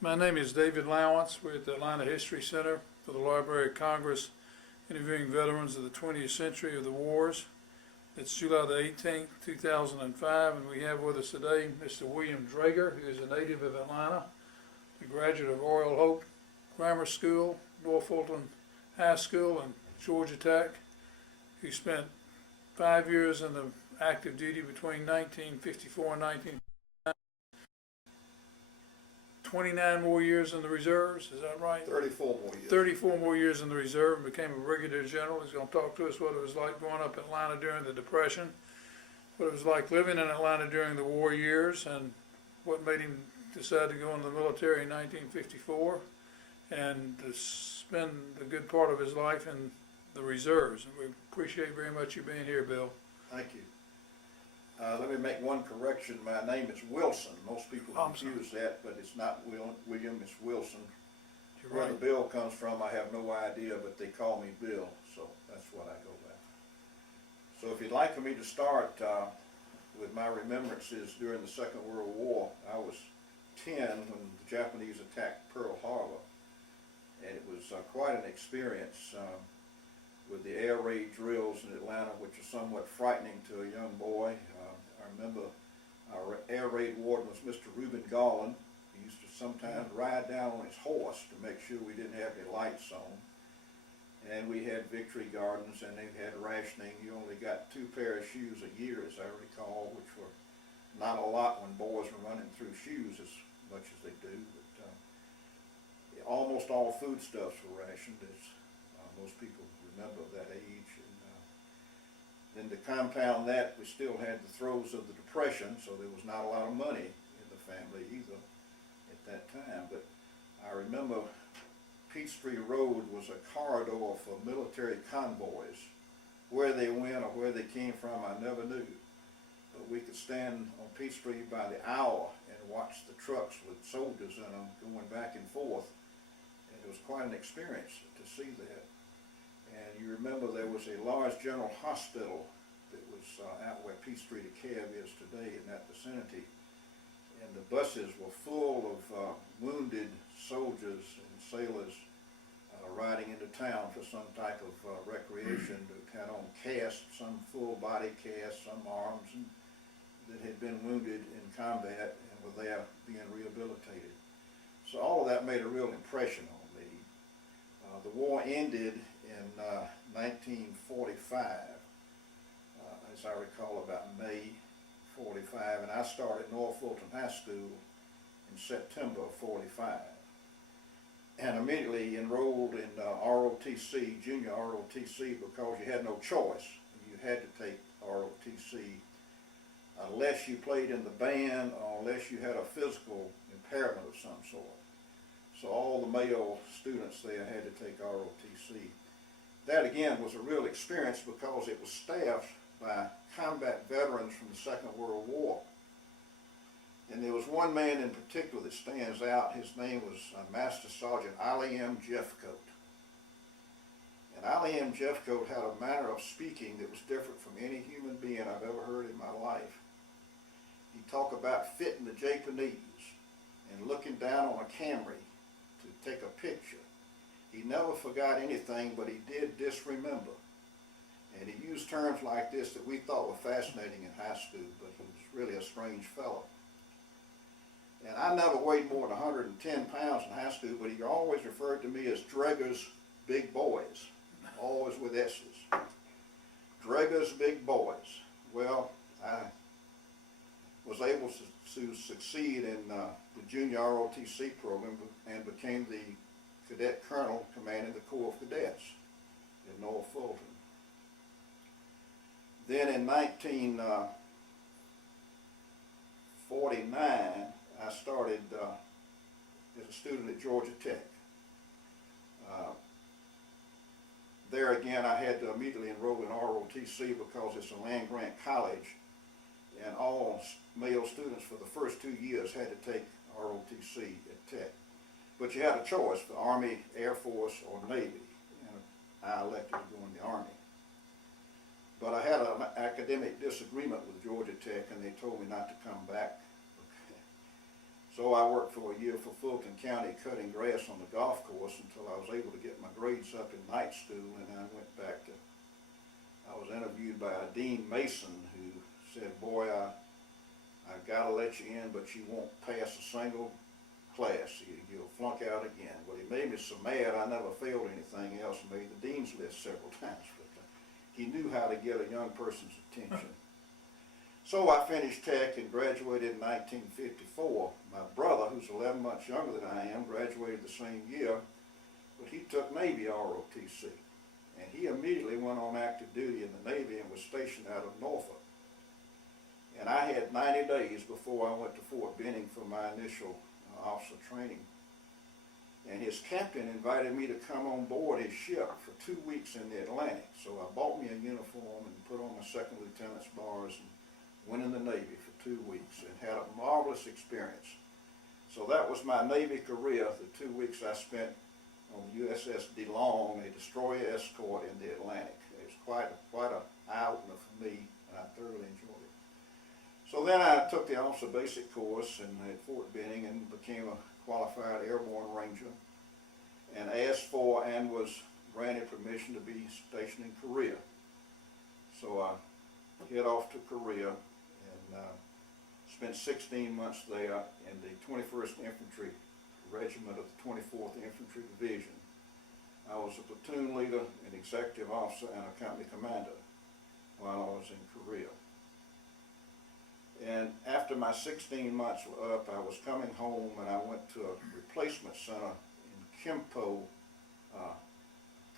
My name is David Lowance. We're at the Atlanta History Center for the Library of Congress, interviewing veterans of the 20th century of the wars. It's July the 18th, 2005, and we have with us today Mr. William Dreger, who is a native of Atlanta, a graduate of Royal Hope Grammar School, North Fulton High School, and Georgia Tech, who spent 5 years in the active duty between 1954 and 1959. 29 more years in the reserves, is that right? 34 more years. 34 more years in the reserve, and became a Brigadier General. He's going to talk to us what it was like growing up in Atlanta during the Depression, what it was like living in Atlanta during the war years, and what made him decide to go in the military in 1954, and to spend a good part of his life in the reserves. And we appreciate very much you being here, Bill. Thank you. Let me make one correction. My name is Wilson. Most people confuse that, but it's not William, it's Wilson. You're Where right. the Bill comes from, I have no idea, but they call me Bill, so that's what I go by. So if you'd like for me to start with my remembrances during the Second World War, I was 10 when the Japanese attacked Pearl Harbor, and it was quite an experience with the air raid drills in Atlanta, which are somewhat frightening to a young boy. I remember our air raid warden was Mr. Reuben Garland. He used to sometimes ride down on his horse to make sure we didn't have any lights on. And we had victory gardens, and they had rationing. You only got 2 pairs of shoes a year, as I recall, which were not a lot when boys were running through shoes as much as they do. But almost all foodstuffs were rationed, as most people remember that age. And then to compound that, we still had the throes of the Depression, so there was not a lot of money in the family either at that time. But I remember Peachtree Road was a corridor for military convoys. Where they went or where they came from, I never knew. But we could stand on Peachtree by the hour and watch the trucks with soldiers in them going back and forth. And it was quite an experience to see that. And you remember there was a large general hospital that was out where Peachtree DeKalb is today, in that vicinity. And the buses were full of wounded soldiers and sailors riding into town for some type of recreation. They had on casts, some full body casts, some arms, and that had been wounded in combat and were there being rehabilitated. So all of that made a real impression on me. The war ended in 1945, as I recall, about May 45, and I started North Fulton High School in September of 45, and immediately enrolled in ROTC, junior ROTC, because you had no choice. You had to take ROTC unless you played in the band or unless you had a physical impairment of some sort. So all the male students there had to take ROTC. That again was a real experience because it was staffed by combat veterans from the Second World War. And there was one man in particular that stands out. His name was Master Sergeant Ali M. Jeffcoat. And Ali M. Jeffcoat had a manner of speaking that was different from any human being I've ever heard in my life. He talked about fitting the Japanese and looking down on a Camry to take a picture. He never forgot anything, but he did disremember. And he used terms like this that we thought were fascinating in high school, but he was really a strange fellow. And I never weighed more than 110 pounds in high school, but he always referred to me as Dreger's Big Boys, always with S's. Dreger's Big Boys. Well, I was able to succeed in the junior ROTC program and became the cadet colonel commanding the Corps of Cadets in North Fulton. Then in 1949, I started as a student at Georgia Tech. There again, I had to immediately enroll in ROTC because it's a land-grant college, and all male students for the first 2 years had to take ROTC at Tech. But you had a choice, the Army, Air Force, or Navy, and I elected to go in the Army. But I had an academic disagreement with Georgia Tech, and they told me not to come back. So I worked for a year for Fulton County cutting grass on the golf course until I was able to get my grades up in night school, and I went back to, I was interviewed by Dean Mason, who said, boy, I gotta let you in, but you won't pass a single class. You'll flunk out again. Well, he made me so mad I never failed anything else, and made the dean's list several times, but he knew how to get a young person's attention. So I finished tech and graduated in 1954. My brother, who's 11 months younger than I am, graduated the same year, but he took Navy ROTC. And he immediately went on active duty in the Navy and was stationed out of Norfolk. And I had 90 days before I went to Fort Benning for my initial officer training. And his captain invited me to come on board his ship for 2 weeks in the Atlantic. So I bought me a uniform and put on my second lieutenant's bars and went in the Navy for 2 weeks and had a marvelous experience. So that was my Navy career, the 2 weeks I spent on the USS DeLong, a destroyer escort in the Atlantic. It was quite an eye-opener for me, and I thoroughly enjoyed it. So then I took the officer basic course at Fort Benning and became a qualified airborne ranger, and asked for and was granted permission to be stationed in Korea. So I head off to Korea and spent 16 months there in the 21st Infantry Regiment of the 24th Infantry Division. I was a platoon leader, an executive officer, and a company commander while I was in Korea. And after my 16 months were up, I was coming home and I went to a replacement center in Kimpo,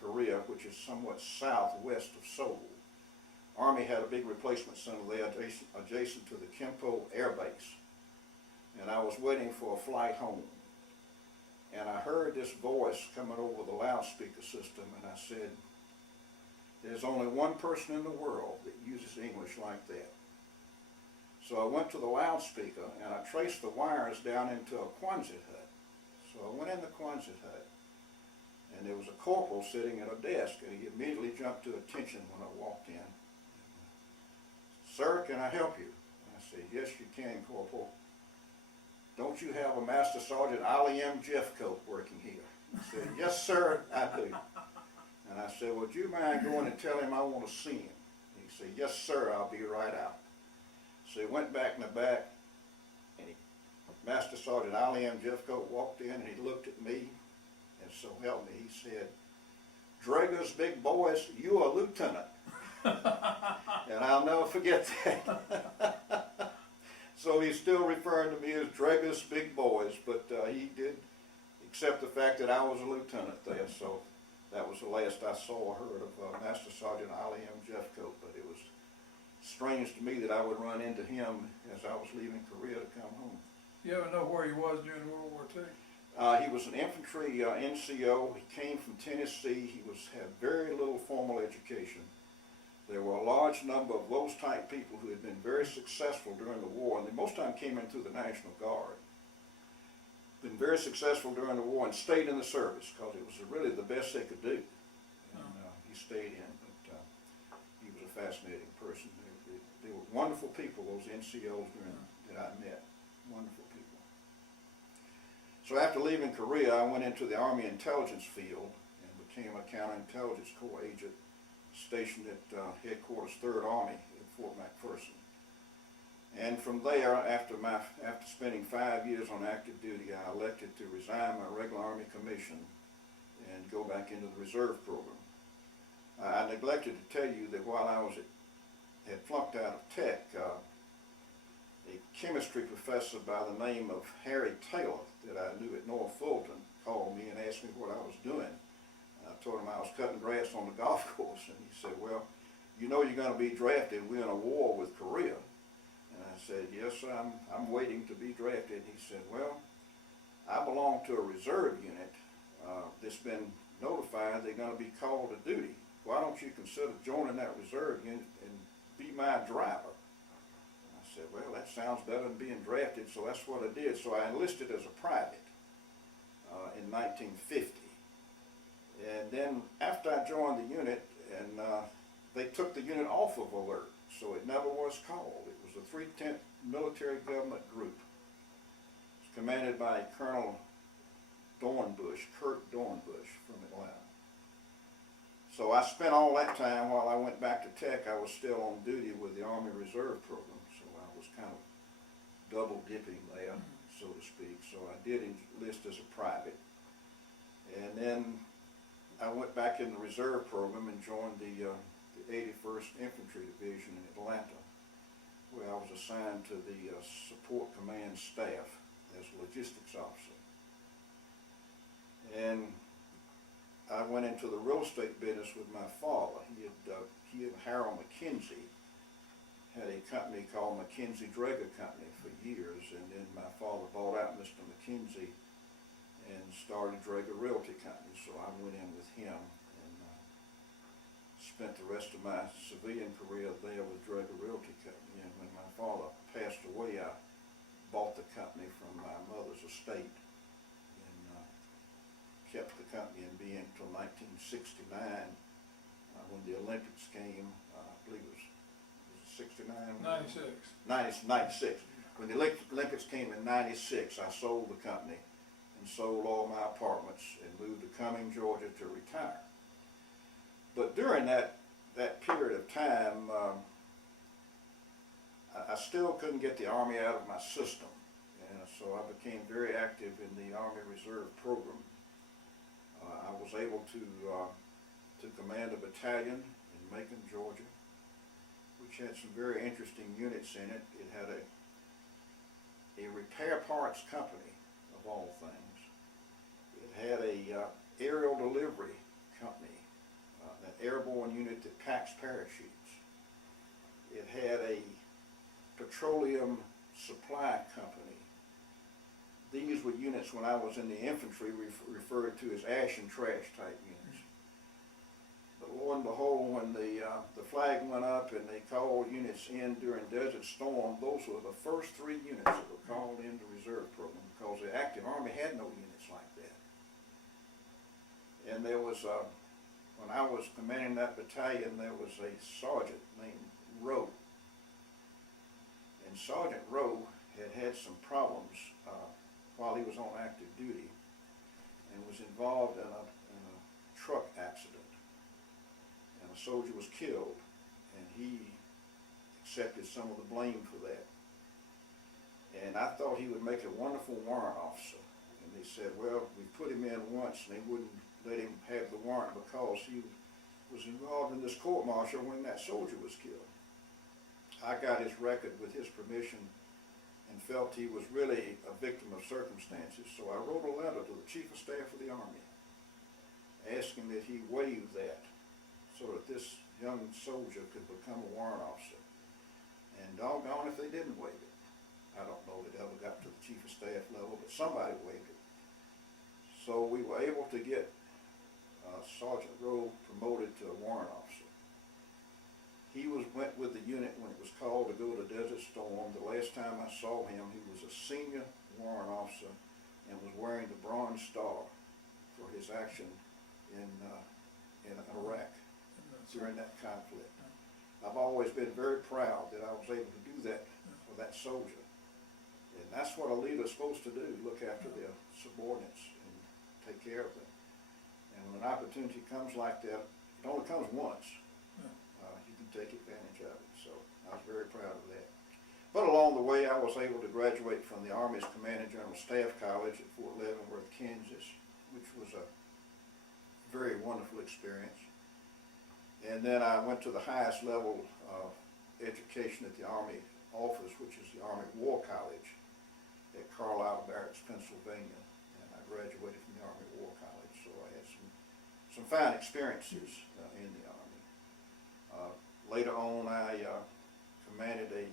Korea, which is somewhat southwest of Seoul. Army had a big replacement center there adjacent to the Kimpo Air Base. And I was waiting for a flight home. And I heard this voice coming over the loudspeaker system, and I said, there's only one person in the world that uses English like that. So I went to the loudspeaker and I traced the wires down into a Quonset hut. So I went in the Quonset hut, and there was a corporal sitting at a desk, and he immediately jumped to attention when I walked in. Sir, can I help you? And I said, yes, you can, Corporal. Don't you have a Master Sergeant Ollie M. Jeffcoat working here? He said, yes, sir, I do. And I said, would you mind going and tell him I want to see him? And he said, yes, sir, I'll be right out. So he went back in the back, and Master Sergeant Ollie M. Jeffcoat walked in, and he looked at me, and so help me, he said, Dreger's big boys, you a lieutenant. And I'll never forget that. So he's still referring to me as Dreger's big boys, but he did accept the fact that I was a lieutenant there. So that was the last I saw or heard of Master Sergeant Ollie M. Jeffcoat. But it was strange to me that I would run into him as I was leaving Korea to come home. You ever know where he was during World War II? He was an infantry NCO. He came from Tennessee. He had very little formal education. There were a large number of those type people who had been very successful during the war, and they most of the time came in through the National Guard. Been very successful during the war and stayed in the service because it was really the best they could do. And he stayed in, but he was a fascinating person. They were wonderful people, those NCOs that I met. Wonderful people. So after leaving Korea, I went into the Army intelligence field and became a counterintelligence corps agent stationed at headquarters 3rd Army at Fort McPherson. And from there, after spending 5 years on active duty, I elected to resign my regular Army commission and go back into the reserve program. I neglected to tell you that while I had flunked out of tech, a chemistry professor by the name of Harry Taylor that I knew at North Fulton called me and asked me what I was doing. I told him I was cutting grass on the golf course, and he said, well, you know you're going to be drafted. We're in a war with Korea. And I said, yes, sir, I'm waiting to be drafted. He said, well, I belong to a reserve unit that's been notified they're going to be called to duty. Why don't you consider joining that reserve unit and be my driver? And I said, well, that sounds better than being drafted, so that's what I did. So I enlisted as a private in 1950. And then after I joined the unit, and they took the unit off of alert, so it never was called. It was a 310th Military Government Group. commanded by Colonel Kurt Dornbush from Atlanta. So I spent all that time while I went back to Tech. I was still on duty with the Army Reserve Program, so I was kind of double dipping there, so to speak. So I did enlist as a private, and then I went back in the Reserve Program and joined the 81st Infantry Division in Atlanta, where I was assigned to the Support Command Staff as a logistics officer. And I went into the real estate business with my father. He and Harold McKenzie had a company called McKenzie Dreger Company for years, and then my father bought out Mr. McKenzie and started Dreger Realty Company. So I went in with him and spent the rest of my civilian career there with Dreger Realty Company. And when my father passed away, I bought the company from my mother's estate and kept the company in being until 1969 when the Olympics came. I believe it was 69? 96. 96. When the Olympics came in 96, I sold the company and sold all my apartments and moved to Cumming, Georgia to retire. But during that period of time, I still couldn't get the Army out of my system, and so I became very active in the Army Reserve Program. I was able to command a battalion in Macon, Georgia, which had some very interesting units in it. It had a repair parts company, of all things. It had a aerial delivery company, an airborne unit that packs parachutes. It had a petroleum supply company. These were units, when I was in the infantry, referred to as ash and trash type units. But lo and behold, when the flag went up and they called units in during Desert Storm, those were the first 3 units that were called into Reserve Program, because the active Army had no units like that. And there was, when I was commanding that battalion, there was a sergeant named Rowe. And Sergeant Rowe had some problems while he was on active duty, and was involved in a truck accident, and a soldier was killed, and he accepted some of the blame for that. And I thought he would make a wonderful warrant officer, and they said, well, we put him in once and they wouldn't let him have the warrant because he was involved in this court-martial when that soldier was killed. I got his record with his permission and felt he was really a victim of circumstances, so I wrote a letter to the Chief of Staff of the Army asking that he waive that so that this young soldier could become a warrant officer. And doggone if they didn't waive it. I don't know if it ever got to the Chief of Staff level, but somebody waived it. So we were able to get Sergeant Rowe promoted to a warrant officer. He went with the unit when it was called to go to Desert Storm. The last time I saw him, he was a senior warrant officer and was wearing the Bronze Star for his action in Iraq during that conflict. I've always been very proud that I was able to do that for that soldier. And that's what a leader's supposed to do, look after their subordinates and take care of them. And when an opportunity comes like that, it only comes once. You can take advantage of it. So I was very proud of that. But along the way, I was able to graduate from the Army's Command and General Staff College at Fort Leavenworth, Kansas, which was a very wonderful experience. And then I went to the highest level of education at the Army office, which is the Army War College at Carlisle Barracks, Pennsylvania. And I graduated from the Army War College, so I had some fine experiences in the Army. Later on, I commanded a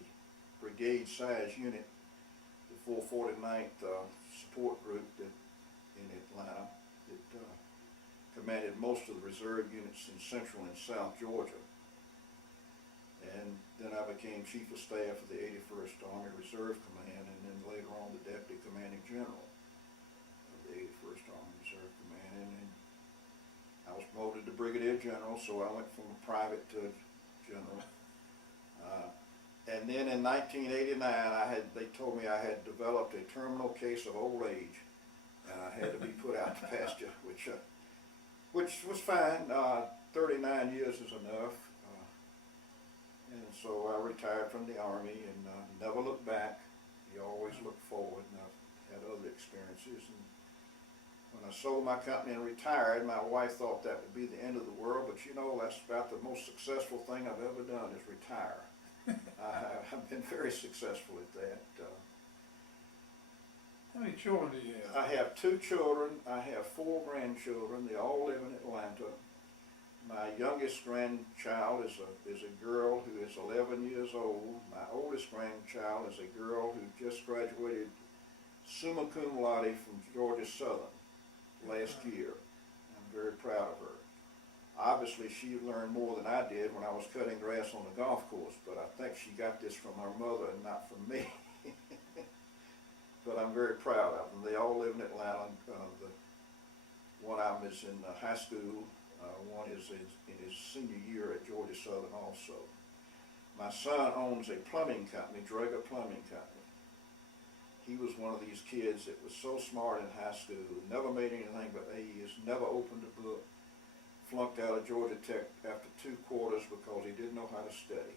brigade-sized unit, the 449th Support Group in Atlanta, that commanded most of the reserve units in Central and South Georgia. And then I became Chief of Staff of the 81st Army Reserve Command, and then later on the Deputy Commanding General of the 81st Army Reserve Command. And I was promoted to Brigadier General, so I went from a private to general. And then in 1989, they told me I had developed a terminal case of old age, and I had to be put out to pasture, which was fine. 39 years is enough. And so I retired from the Army and never looked back. You always look forward, and I've had other experiences. And when I sold my company and retired, my wife thought that would be the end of the world, but you know, that's about the most successful thing I've ever done is retire. I've been very successful at that. How many children do you have? I have 2 children. I have 4 grandchildren. They all live in Atlanta. My youngest grandchild is a girl who is 11 years old. My oldest grandchild is a girl who just graduated summa cum laude from Georgia Southern last year. I'm very proud of her. Obviously, she learned more than I did when I was cutting grass on the golf course, but I think she got this from her mother and not from me. But I'm very proud of them. They all live in Atlanta. One of them is in high school. One is in his senior year at Georgia Southern also. My son owns a plumbing company, Dreger Plumbing Company. He was one of these kids that was so smart in high school, never made anything but A's, never opened a book, flunked out of Georgia Tech after 2 quarters because he didn't know how to study.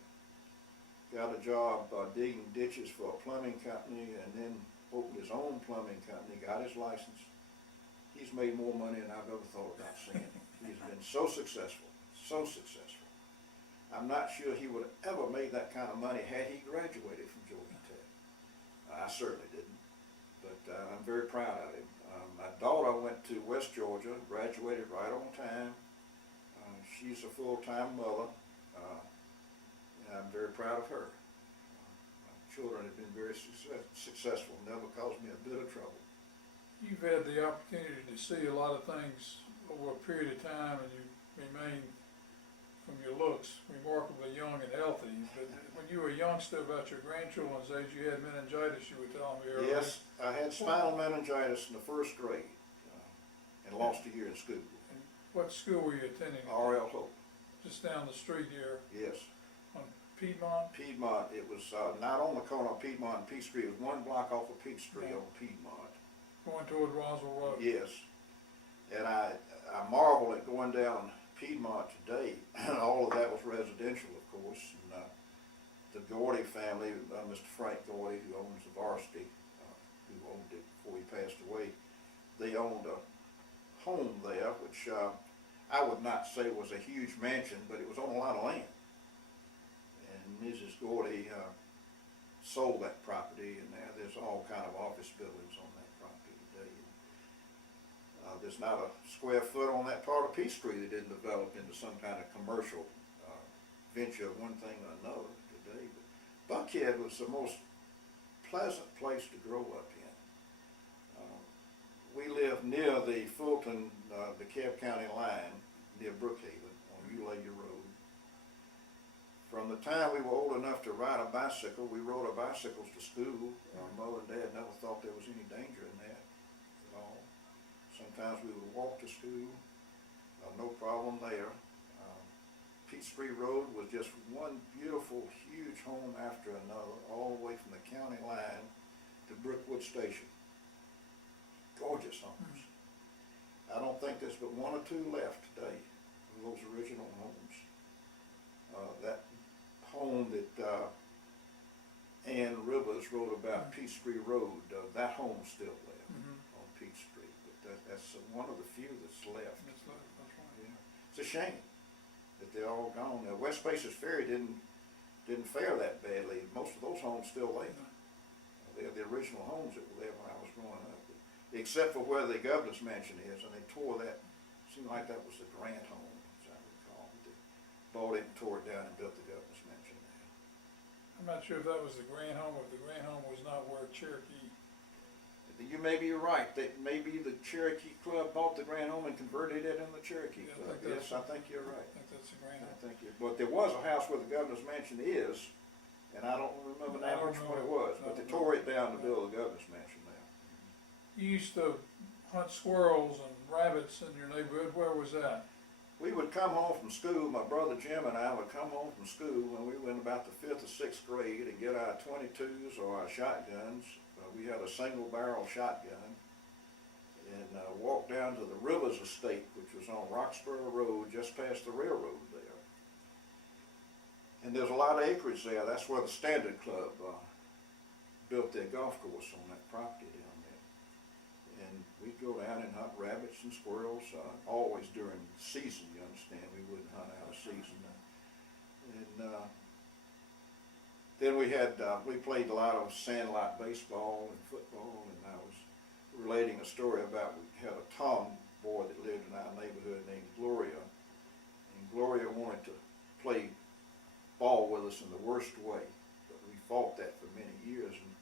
Got a job digging ditches for a plumbing company and then opened his own plumbing company, got his license. He's made more money than I've ever thought about seeing. He's been so successful, so successful. I'm not sure he would have ever made that kind of money had he graduated from Georgia Tech. I certainly didn't, but I'm very proud of him. My daughter went to West Georgia, graduated right on time. She's a full-time mother, and I'm very proud of her. My children have been very successful, never caused me a bit of trouble. You've had the opportunity to see a lot of things over a period of time, and you remain, from your looks, remarkably young and healthy. But when you were a youngster, about your grandchildren's age, you had meningitis, you were telling me earlier. Yes, I had spinal meningitis in the 1st grade, and lost a year in school. And what school were you attending? R.L. Hope. Just down the street here Yes. on Piedmont? Piedmont, it was not on the corner of Piedmont and Peachtree, it was 1 block off of Peachtree on Piedmont. Going toward Roswell Road? Yes. And I marvel at going down Piedmont today, and all of that was residential, of course. And the Gordy family, Mr. Frank Gordy, who owns the Varsity, who owned it before he passed away, they owned a home there, which I would not say was a huge mansion, but it was on a lot of land. And Mrs. Gordy sold that property, and there's all kind of office buildings on that property today. There's not a square foot on that part of Peachtree that didn't develop into some kind of commercial venture of one thing or another today. But Buckhead was the most pleasant place to grow up in. We live near the Fulton DeKalb County line, near Brookhaven on Eulalia Road. From the time we were old enough to ride a bicycle, we rode our bicycles to school. Our mother and dad never thought there was any danger in that at all. Sometimes we would walk to school, no problem there. Peachtree Road was just one beautiful, huge home after another, all the way from the county line to Brookwood Station. Gorgeous homes. I don't think there's but 1 or 2 left today of those original homes. That home that Ann Rivers wrote about, Peachtree Road, that home's still there on Peachtree. But that's one of the few that's left. That's right. Yeah. It's a shame that they're all gone. Now, West Paces Ferry didn't fare that badly. Most of those homes still there. They're the original homes that were there when I was growing up. Except for where the governor's mansion is, and they tore that, seemed like that was the Grant home, as I recall. They bought it and tore it down and built the governor's mansion there. I'm not sure if that was the Grant home, or if the Grant home was not where Cherokee. You may be right, that maybe the Cherokee Club bought the Grant home and converted it into the Cherokee Club. Yes, I think you're right. I think that's the Grant home. But there was a house where the governor's mansion is, and I don't remember now which one it was, but they tore it down to build the governor's mansion there. You used to hunt squirrels and rabbits in your neighborhood. Where was that? we would come home from school, my brother Jim and I would come home from school when we were in about the 5th or 6th grade and get our 22s or our shotguns. We had a single barrel shotgun, and walk down to the Rivers Estate, which was on Roxborough Road, just past the railroad there. And there's a lot of acreage there. That's where the Standard Club built their golf course on that property down there. And we'd go down and hunt rabbits and squirrels, always during the season, you understand. We wouldn't hunt out of season. And then we played a lot of sandlot baseball and football, and I was relating a story about we had a tomboy that lived in our neighborhood named Gloria, and Gloria wanted to play ball with us in the worst way, but we fought that for many years, and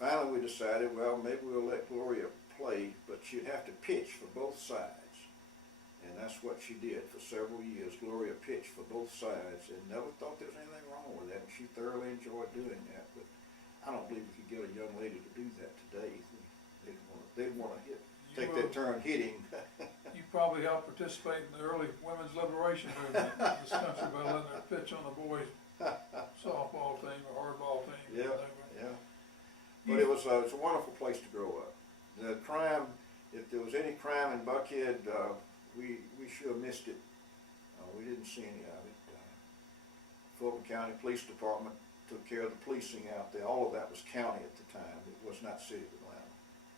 finally we decided, well, maybe we'll let Gloria play, but she'd have to pitch for both sides, and that's what she did for several years. Gloria pitched for both sides and never thought there was anything wrong with that, and she thoroughly enjoyed doing that, but I don't believe we could get a young lady to do that today. They'd want to take their turn hitting. You probably helped participate in the early women's liberation movement in this country by letting her pitch on the boys' softball team or hardball team. Yeah, yeah. But it was a wonderful place to grow up. The crime, if there was any crime in Buckhead, we sure missed it. We didn't see any of it. Fulton County Police Department took care of the policing out there. All of that was county at the time. It was not city of Atlanta.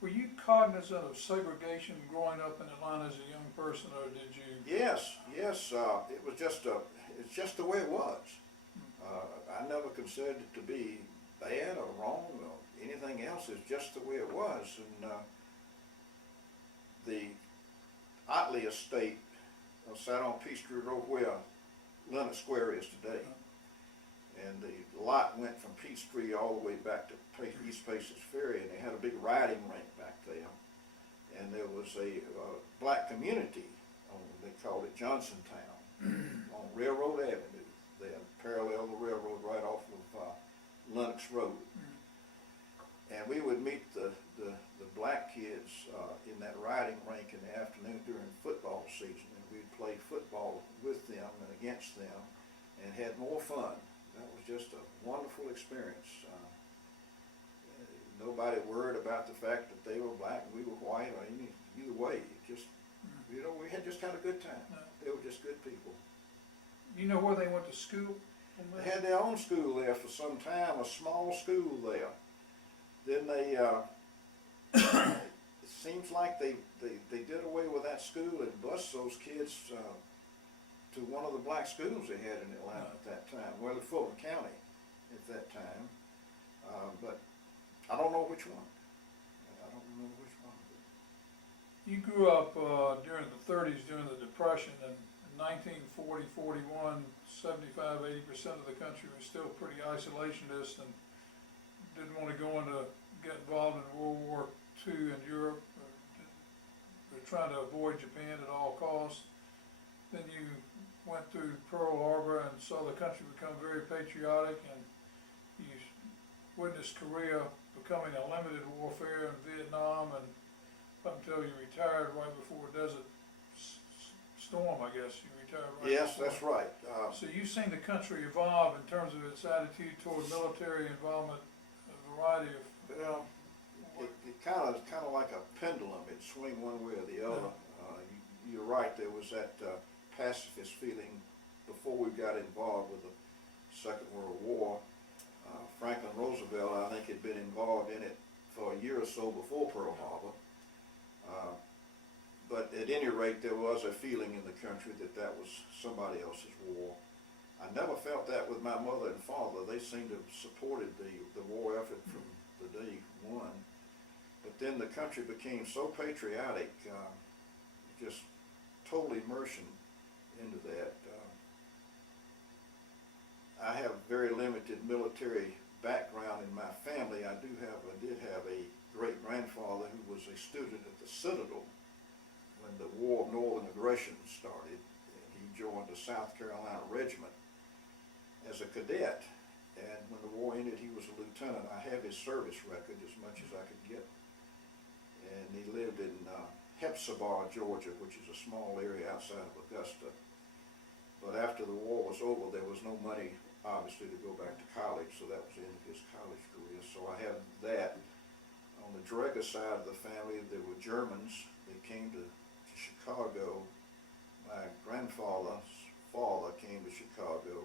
Were you cognizant of segregation growing up in Atlanta as a young person, or did you? Yes. It was it's just the way it was. I never considered it to be bad or wrong or anything else. It's just the way it was. And the Otley estate sat on Peachtree Road where Leonard Square is today. And the lot went from Peachtree all the way back to East Paces Ferry, and they had a big riding rink back there. And there was a black community, they called it Johnsontown, on Railroad Avenue, there, parallel the railroad right off of Lennox Road. And we would meet the black kids in that riding rink in the afternoon during football season, and we'd play football with them and against them, and had more fun. That was just a wonderful experience. Nobody worried about the fact that they were black and we were white, or either way. Just, we just had a good time. They were just good people. You know where they went to school? They had their own school there for some time, a small school there. Then they, it seems like they did away with that school and bused those kids to one of the black schools they had in Atlanta at that time, well, in Fulton County at that time, but I don't know which one. I don't know which one. You grew up during the 30s, during the Depression, and in 1940, 41, 75–80% of the country was still pretty isolationist and didn't want to get involved in World War II in Europe. They're trying to avoid Japan at all costs. Then you went through Pearl Harbor and saw the country become very patriotic, and you witnessed Korea becoming a limited warfare in Vietnam, and up until you retired right before Desert Storm, I guess. You retired right Yes, before. that's right. So you've seen the country evolve in terms of its attitude toward military involvement, a variety of... Well, it kind of like a pendulum. It swing one way or the other. You're right. There was that pacifist feeling before we got involved with the Second World War. Franklin Roosevelt, I think, had been involved in it for a year or so before Pearl Harbor. But at any rate, there was a feeling in the country that that was somebody else's war. I never felt that with my mother and father. They seemed to have supported the war effort from the day one. But then the country became so patriotic, just total immersion into that. I have very limited military background in my family. I did have a great-grandfather who was a student at the Citadel when the War of Northern Aggression started. And he joined the South Carolina Regiment as a cadet, and when the war ended, he was a lieutenant. I have his service record as much as I could get. And he lived in Hepzibah, Georgia, which is a small area outside of Augusta. But after the war was over, there was no money, obviously, to go back to college, so that was the end of his college career. So I have that. On the Dreger side of the family, there were Germans. They came to Chicago. My grandfather's father came to Chicago.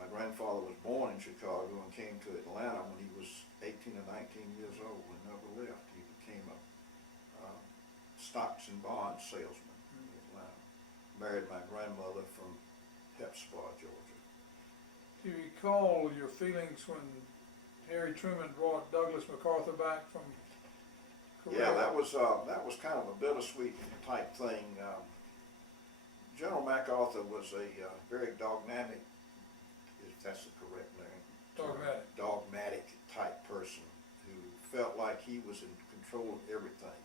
My grandfather was born in Chicago and came to Atlanta when he was 18 or 19 years old and never left. He became a stocks and bonds salesman in Atlanta. Married my grandmother from Hepzibah, Georgia. Do you recall your feelings when Harry Truman brought Douglas MacArthur back from Korea? Yeah, that was kind of a bittersweet type thing. General MacArthur was a very dogmatic, if that's the correct name. Dogmatic type person who felt like he was in control of everything.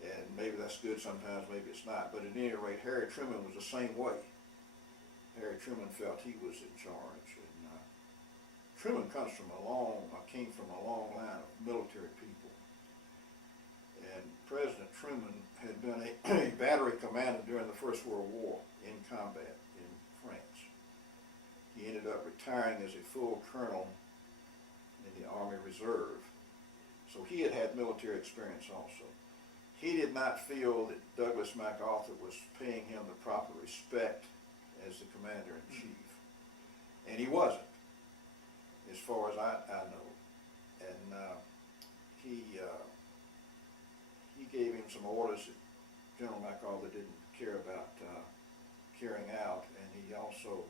And maybe that's good sometimes, maybe it's not. But at any rate, Harry Truman was the same way. Harry Truman felt he was in charge. And Truman came from a long line of military people. And President Truman had been a battery commander during the First World War in combat in France. He ended up retiring as a full colonel in the Army Reserve. So he had had military experience also. He did not feel that Douglas MacArthur was paying him the proper respect as the commander-in-chief. And he wasn't, as far as I know. And he gave him some orders that General MacArthur didn't care about carrying out, and he also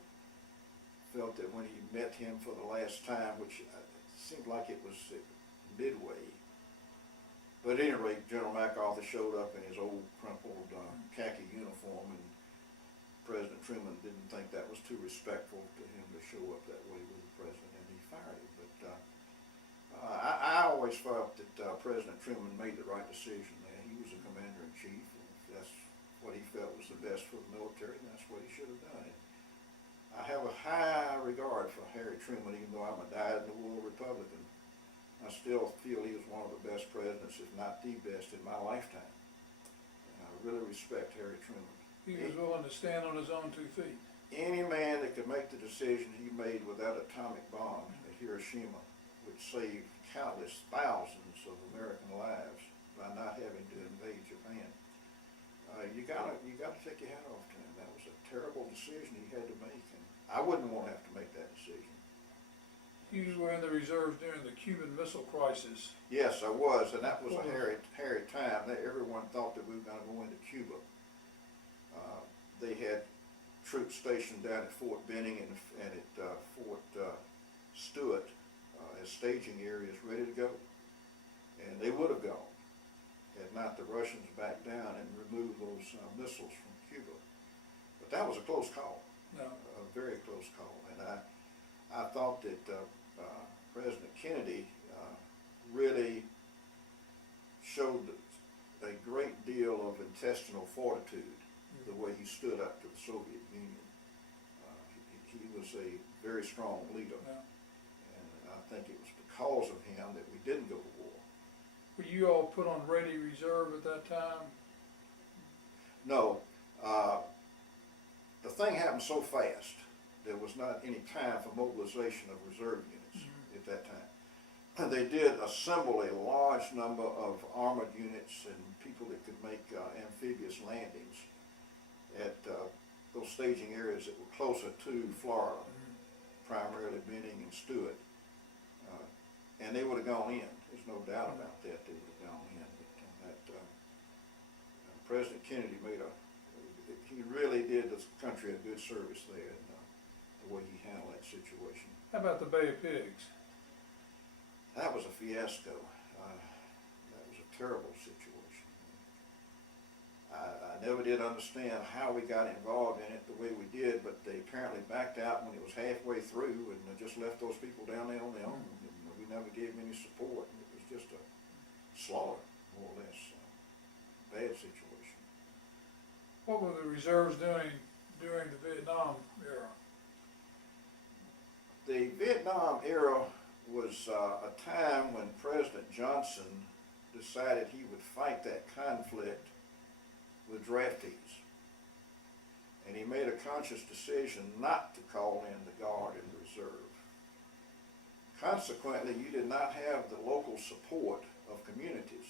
felt that when he met him for the last time, which seemed like it was at Midway, but at any rate, General MacArthur showed up in his old crumpled khaki uniform, and President Truman didn't think that was too respectful to him to show up that way with the president, and he fired him. But I always felt that President Truman made the right decision there. He was a commander-in-chief, and if that's what he felt was the best for the military, that's what he should have done. And I have a high regard for Harry Truman, even though I'm a dyed-in-the-wool Republican. I still feel he was one of the best presidents, if not the best, in my lifetime. And I really respect Harry Truman. He was willing to stand on his own 2 feet. Any man that could make the decision he made with that atomic bomb at Hiroshima, which saved countless thousands of American lives by not having to invade Japan, you gotta take your hat off to him. That was a terrible decision he had to make, and I wouldn't want to have to make that decision. You were in the reserves during the Cuban Missile crisis. Yes, I was, and that was a hairy time. Everyone thought that we were going to go into Cuba. They had troops stationed down at Fort Benning and at Fort Stewart as staging areas ready to go. And they would have gone had not the Russians backed down and removed those missiles from Cuba. But that was a close call, a very close call. And I thought that President Kennedy really showed a great deal of intestinal fortitude the way he stood up to the Soviet Union. He was a very strong leader, and I think it was because of him that we didn't go to war. Were you all put on ready reserve at that time? No. The thing happened so fast, there was not any time for mobilization of reserve units at that time. They did assemble a large number of armored units and people that could make amphibious landings at those staging areas that were closer to Florida, primarily Benning and Stewart. And they would have gone in. There's no doubt about that. They would have gone in. But President Kennedy he really did the country a good service there in the way he handled that situation. How about the Bay of Pigs? That was a fiasco. That was a terrible situation. I never did understand how we got involved in it the way we did, but they apparently backed out when it was halfway through and just left those people down there on their own. And we never gave them any support. And it was just a slaughter, more or less. Bad situation. What were the reserves doing during the Vietnam era? The Vietnam era was a time when President Johnson decided he would fight that conflict with draftees. and he made a conscious decision not to call in the Guard and Reserve. Consequently, you did not have the local support of communities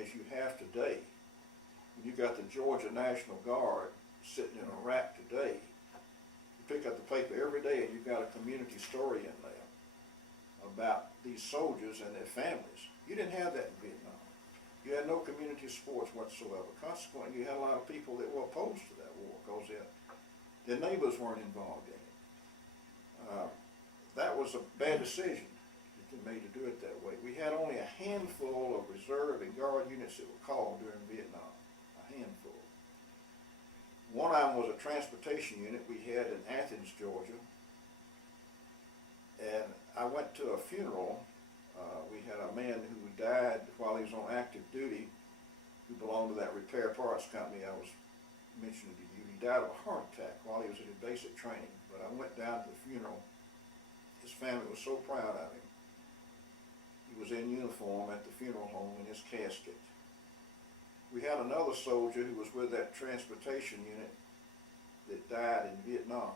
as you have today. You got the Georgia National Guard sitting in Iraq today. You pick up the paper every day and you've got a community story in there about these soldiers and their families. You didn't have that in Vietnam. You had no community supports whatsoever. Consequently, you had a lot of people that were opposed to that war because their neighbors weren't involved in it. That was a bad decision that they made to do it that way. We had only a handful of reserve and guard units that were called during Vietnam. A handful. One of them was a transportation unit we had in Athens, Georgia. And I went to a funeral. We had a man who died while he was on active duty, who belonged to that repair parts company I was mentioning to you. He died of a heart attack while he was in his basic training. But I went down to the funeral. His family was so proud of him. He was in uniform at the funeral home in his casket. We had another soldier who was with that transportation unit that died in Vietnam.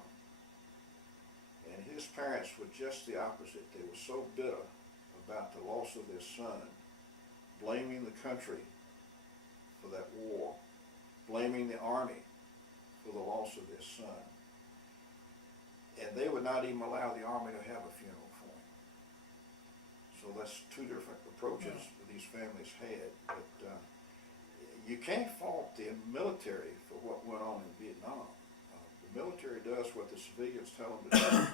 And his parents were just the opposite. They were so bitter about the loss of their son, blaming the country for that war, blaming the Army for the loss of their son. And they would not even allow the Army to have a funeral for him. So that's two different approaches that these families had. But you can't fault the military for what went on in Vietnam. The military does what the civilians tell them to do.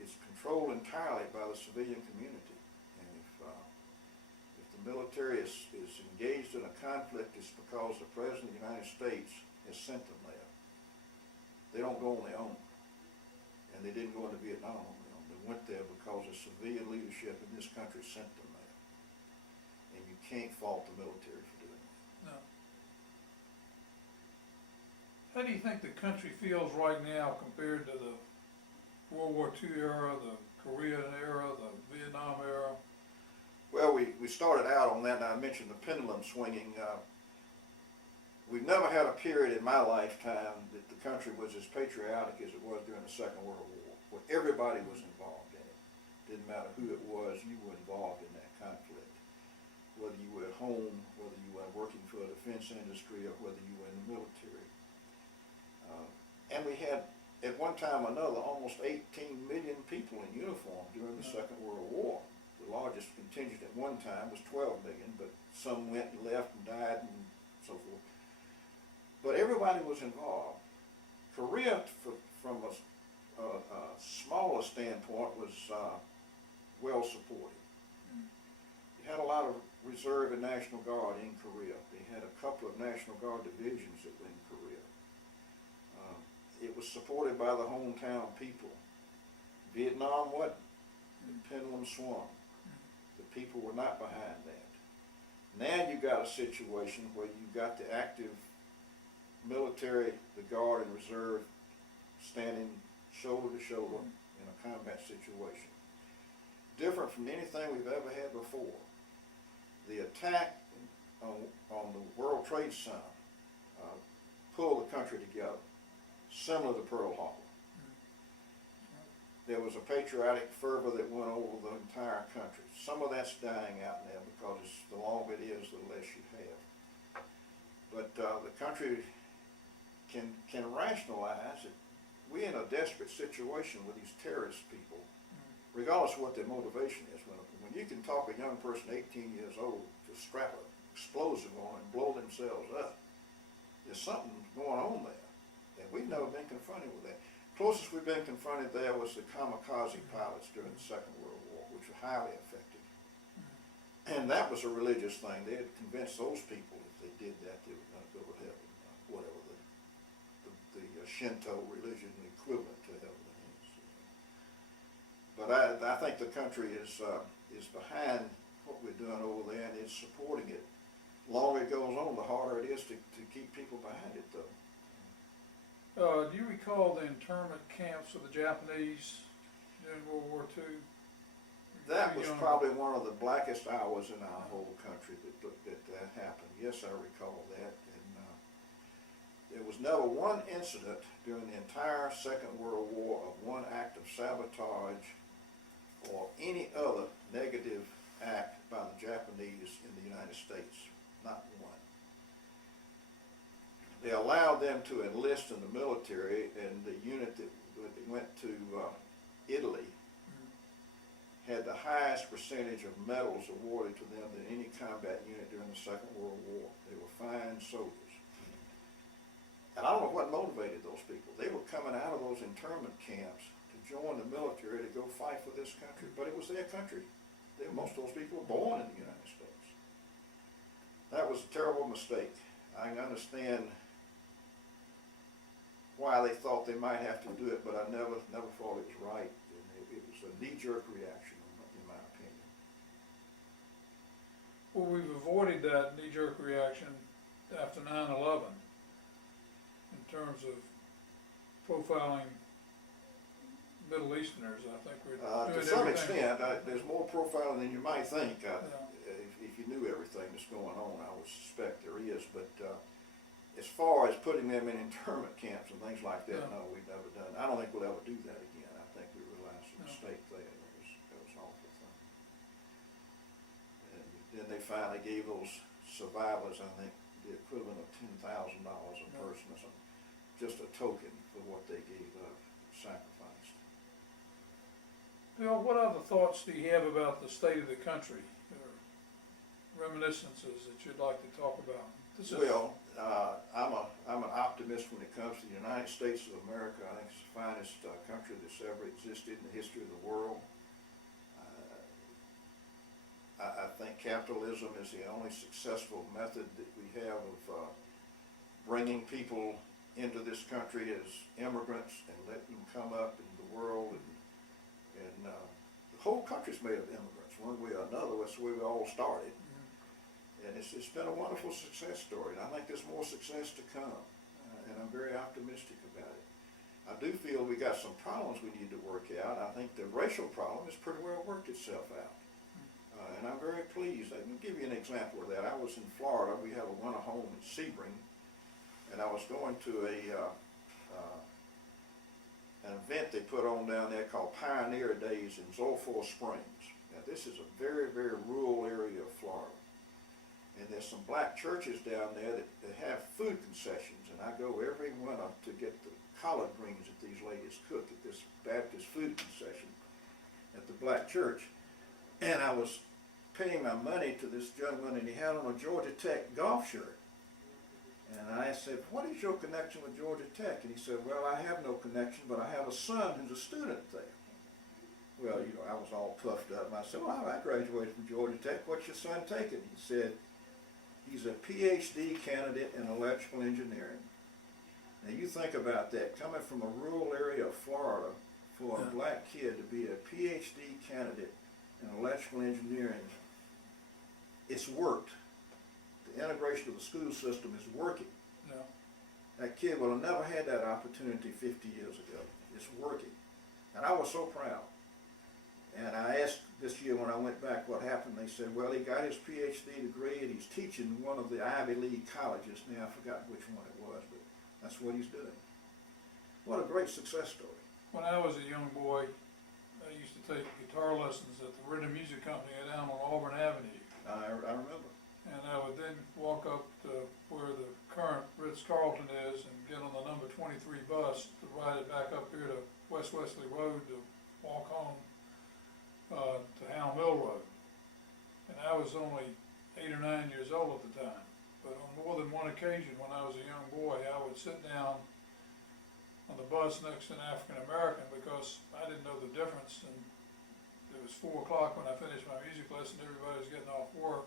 It's controlled entirely by the civilian community. And if the military is engaged in a conflict, it's because the President of the United States has sent them there. They don't go on their own. And they didn't go into Vietnam on their own. They went there because the civilian leadership in this country sent them there. And you can't fault the military for doing that. No. How do you think the country feels right now compared to the World War II era, the Korean era, the Vietnam era? Well, we started out on that, and I mentioned the pendulum swinging. We've never had a period in my lifetime that the country was as patriotic as it was during the Second World War, where everybody was involved in it. Didn't matter who it was, you were involved in that conflict. Whether you were at home, whether you were working for the defense industry, or whether you were in the military. And we had, at one time or another, almost 18 million people in uniform during the Second World War. The largest contingent at one time was 12 million, but some went and left and died and so forth. But everybody was involved. Korea, from a smaller standpoint, was well supported. You had a lot of Reserve and National Guard in Korea. They had a couple of National Guard divisions that were in Korea. It was supported by the hometown people. Vietnam wasn't. The pendulum swung. The people were not behind that. Now you got a situation where you got the active military, the Guard and Reserve standing shoulder to shoulder in a combat situation. Different from anything we've ever had before. The attack on the World Trade Center pulled the country together, similar to Pearl Harbor. There was a patriotic fervor that went over the entire country. Some of that's dying out now because the longer it is, the less you have. But the country can rationalize it. We're in a desperate situation with these terrorist people, regardless of what their motivation is. When you can talk a young person 18 years old to strap an explosive on and blow themselves up, there's something going on there. And we've never been confronted with that. Closest we've been confronted there was the kamikaze pilots during the Second World War, which were highly effective. And that was a religious thing. They had convinced those people if they did that, they were going to go to heaven, whatever the Shinto religion equivalent to heaven is. But I think the country is behind what we're doing over there and is supporting it. The longer it goes on, the harder it is to keep people behind it, though. Do you recall the internment camps of the Japanese during World War II? That was probably one of the blackest hours in our whole country that happened. Yes, I recall that. And there was never one incident during the entire Second World War of one act of sabotage or any other negative act by the Japanese in the United States. Not one. They allowed them to enlist in the military, and the unit that went to Italy had the highest percentage of medals awarded to them than any combat unit during the Second World War. They were fine soldiers. And I don't know what motivated those people. They were coming out of those internment camps to join the military to go fight for this country, but it was their country. Most of those people were born in the United States. That was a terrible mistake. I can understand why they thought they might have to do it, but I never thought it was right. And it was a knee-jerk reaction, in my opinion. Well, we've avoided that knee-jerk reaction after 9/11 in terms of profiling Middle Easterners. I think we're doing to some everything. extent, there's more profiling than you might think. If you knew everything that's going on, I would suspect there is. But as far as putting them in internment camps and things like that, no, we've never done. I don't think we'll ever do that again. I think we realized a mistake there. That was an awful thing. And then they finally gave those survivors, I think, the equivalent of $10,000 a person or something, just a token for what they gave up, sacrificed. Bill, what other thoughts do you have about the state of the country, or reminiscences that you'd like to talk about? Well, I'm an optimist when it comes to the United States of America. I think it's the finest country that's ever existed in the history of the world. I think capitalism is the only successful method that we have of bringing people into this country as immigrants and letting them come up in the world. And the whole country's made of immigrants, one way or another. That's the way we all started. And it's been a wonderful success story, and I think there's more success to come, and I'm very optimistic about it. I do feel we got some problems we need to work out. I think the racial problem has pretty well worked itself out, and I'm very pleased. I can give you an example of that. I was in Florida. We have a winter home in Sebring, and I was going to an event they put on down there called Pioneer Days in Sulphur Springs. Now, this is a very, very rural area of Florida. And there's some black churches down there that have food concessions, and I go every winter to get the collard greens that these ladies cook at this Baptist food concession at the black church. And I was paying my money to this gentleman, and he had on a Georgia Tech golf shirt. And I said, "What is your connection with Georgia Tech?" And he said, "Well, I have no connection, but I have a son who's a student there." Well, you know, I was all puffed up, and I said, "Well, I graduated from Georgia Tech. What's your son taking?" He said, "He's a PhD candidate in electrical engineering." Now you think about that, coming from a rural area of Florida, for a black kid to be a PhD candidate in electrical engineering, it's worked. The integration of the school system is working. Yeah. That kid would have never had that opportunity 50 years ago. It's working. And I was so proud. And I asked this year when I went back what happened. They said, well, he got his PhD degree and he's teaching one of the Ivy League colleges. Now I forgot which one it was, but that's what he's doing. What a great success story. When I was a young boy, I used to take guitar lessons at the Rhythm Music Company down on Auburn Avenue. I remember. And I would then walk up to where the current Ritz-Carlton is and get on the number 23 bus to ride it back up here to West Wesley Road to walk home to Howell Mill Road. And I was only 8 or 9 years old at the time. But on more than one occasion when I was a young boy, I would sit down on the bus next to an African American because I didn't know the difference. And it was 4 o'clock when I finished my music lesson. Everybody was getting off work.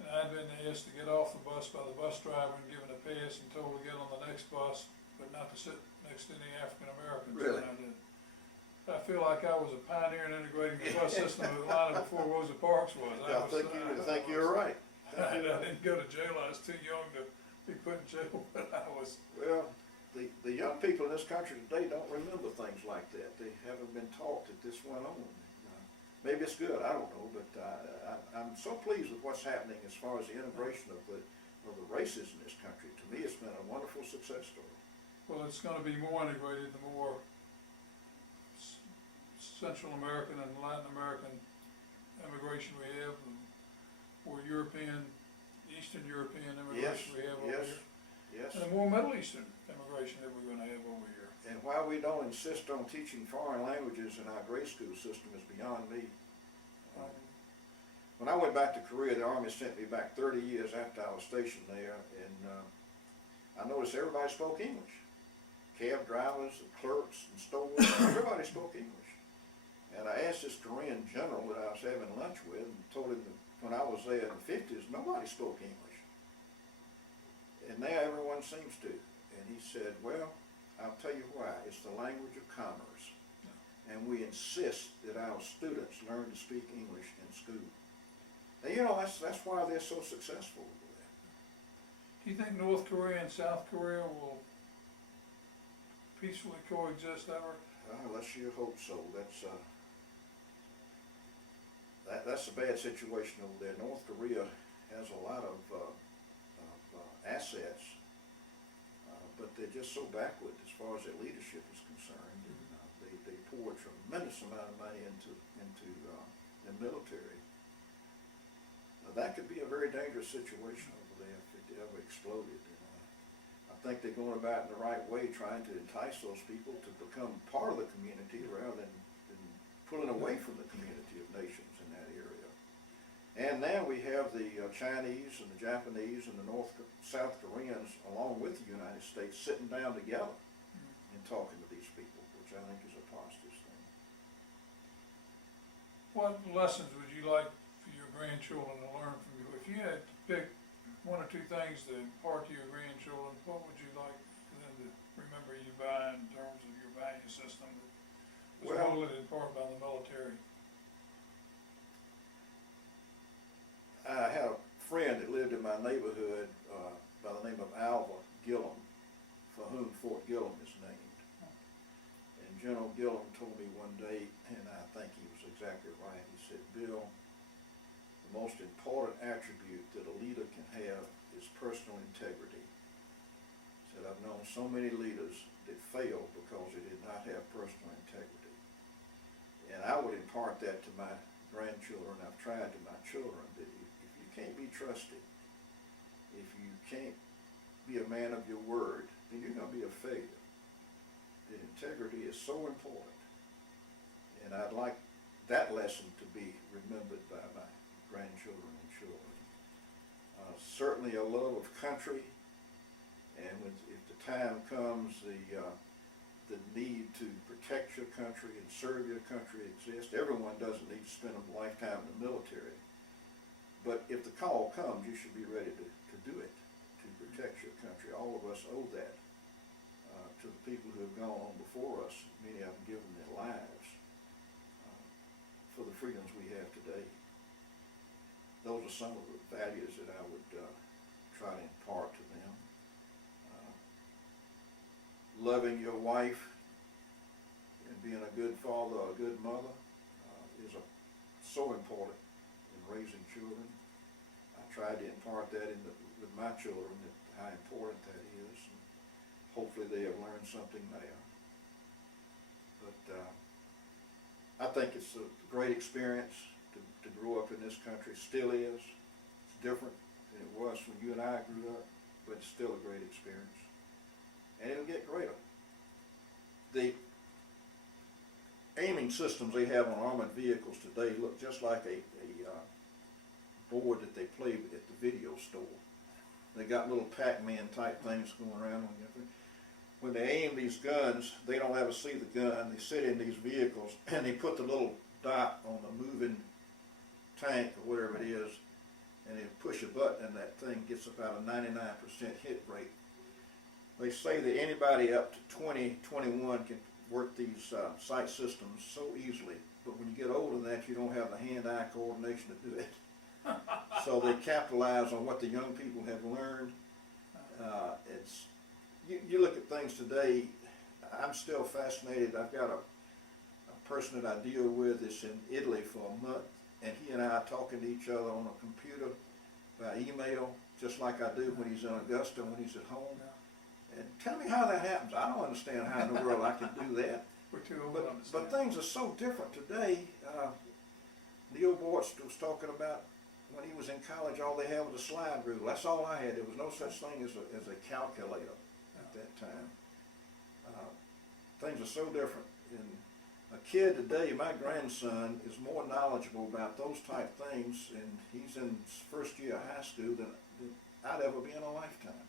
And I'd been asked to get off the bus by the bus driver and given a pass and told to get on the next bus, but not to sit next to any African Americans. Really? I feel like I was a pioneer in integrating the bus system of Atlanta before Rosa Parks was. I think you're right. I didn't go to jail. I was too young to be put in jail, but I was. Well, the young people in this country today don't remember things like that. They haven't been taught that this went on. Maybe it's good, I don't know, but I'm so pleased with what's happening as far as the integration of the races in this country. To me, me, it's been a wonderful success story. Well, it's gonna be more integrated the more Central American and Latin American immigration we have, and more European, Eastern European immigration we have over Yes, here. yes. And the more Middle Eastern immigration that we're gonna have over here. And why we don't insist on teaching foreign languages in our grade school system is beyond me. When I went back to Korea, the Army sent me back 30 years after I was stationed there, and I noticed everybody spoke English. Cab drivers, and clerks, and stores, everybody spoke English. And I asked this Korean general that I was having lunch with, and told him that when I was there in the 50s, nobody spoke English. And now everyone seems to. And he said, well, I'll tell you why. It's the language of commerce. And we insist that our students learn to speak English in school. And you know, that's why they're so successful over there. Do you think North Korea and South Korea will peacefully coexist ever? Let's sure hope so. That's a bad situation over there. North Korea has a lot of assets, but they're just so backward as far as their leadership is concerned. And, they pour a tremendous amount of money into the military. That could be a very dangerous situation over there if it ever exploded. And, I think they're going about it in the right way, trying to entice those people to become part of the community rather than pulling away from the community of nations in that area. And now we have the Chinese and the Japanese and the South Koreans, along with the United States, sitting down together and talking to these people, which I think is a positive thing. What lessons would you like for your grandchildren to learn from you? If you had to pick one or two things to impart to your grandchildren, what would you like them to remember you by in terms of your value system that was molded in part by the military? I had a friend that lived in my neighborhood by the name of Alva Gillum, for whom Fort Gillum is named. And General Gillum told me one day, and I think he was exactly right, he said, Bill, the most important attribute that a leader can have is personal integrity. He said, I've known so many leaders that failed because they did not have personal integrity. And I would impart that to my grandchildren. I've tried to my children that if you can't be trusted, if you can't be a man of your word, then you're going to be a failure. That integrity is so important. And I'd like that lesson to be remembered by my grandchildren and children. Certainly a love of country, and if the time comes, the need to protect your country and serve your country exists. Everyone doesn't need to spend a lifetime in the military, but if the call comes, you should be ready to do it, to protect your country. All of us owe that to the people who have gone on before us. Many of them given their lives for the freedoms we have today. Those are some of the values that I would try to impart to them. Loving your wife and being a good father or a good mother is so important in raising children. I tried to impart that with my children, how important that is. And hopefully they have learned something there. But I think it's a great experience to grow up in this country. Still is. It's different than it was when you and I grew up, but it's still a great experience. And it'll get greater. The aiming systems they have on armored vehicles today look just like a board that they play at the video store. They got little Pac-Man type things going around. When they aim these guns, they don't ever see the gun. They sit in these vehicles and they put the little dot on the moving tank or whatever it is, and they push a button and that thing gets about a 99% hit rate. They say that anybody up to 20, 21 can work these sight systems so easily, but when you get older than that, you don't have the hand-eye coordination to do it. So they capitalize on what the young people have learned. You look at things today, I'm still fascinated. I've got a person that I deal with that's in Italy for a month, and he and I are talking to each other on a computer by email, just like I do when he's in Augusta, when he's at home. And tell me how that happens. I don't understand how in the world I can do that. We're too old to But understand. things are so different today. Neil Boyce was talking about when he was in college, all they had was a slide rule. That's all I had. There was no such thing as a calculator at that time. Things are so different. And a kid today, my grandson, is more knowledgeable about those type things, and he's in his first year of high school than I'd ever be in a lifetime.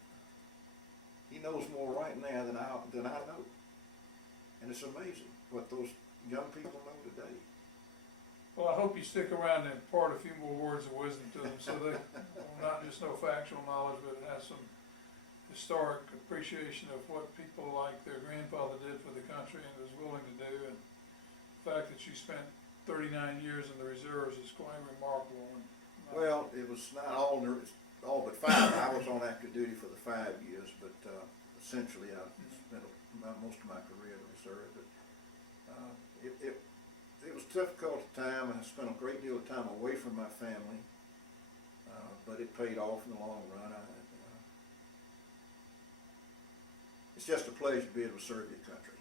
He knows more right now than I know. And it's amazing what those young people know today. Well, I hope you stick around and impart a few more words of wisdom to them, so they will not just know factual knowledge, but have some historic appreciation of what people like their grandfather did for the country and was willing to do. And the fact that you spent 39 years in the reserves is quite remarkable. And, Well, it was not all but 5. I was on active duty for the 5 years, but essentially I spent most of my career in the reserve. But it was a difficult time, and I spent a great deal of time away from my family, but it paid off in the long run. It's just a pleasure to be able to serve your country.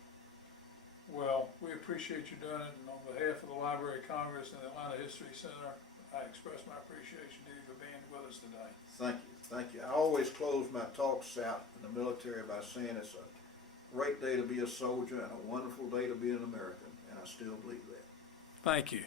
Well, we appreciate you doing it, and on behalf of the Library of Congress and the Atlanta History Center, I express my appreciation to you for being with us today. Thank you, thank you. I always close my talks out in the military by saying it's a great day to be a soldier and a wonderful day to be an American, and I still believe that. Thank you.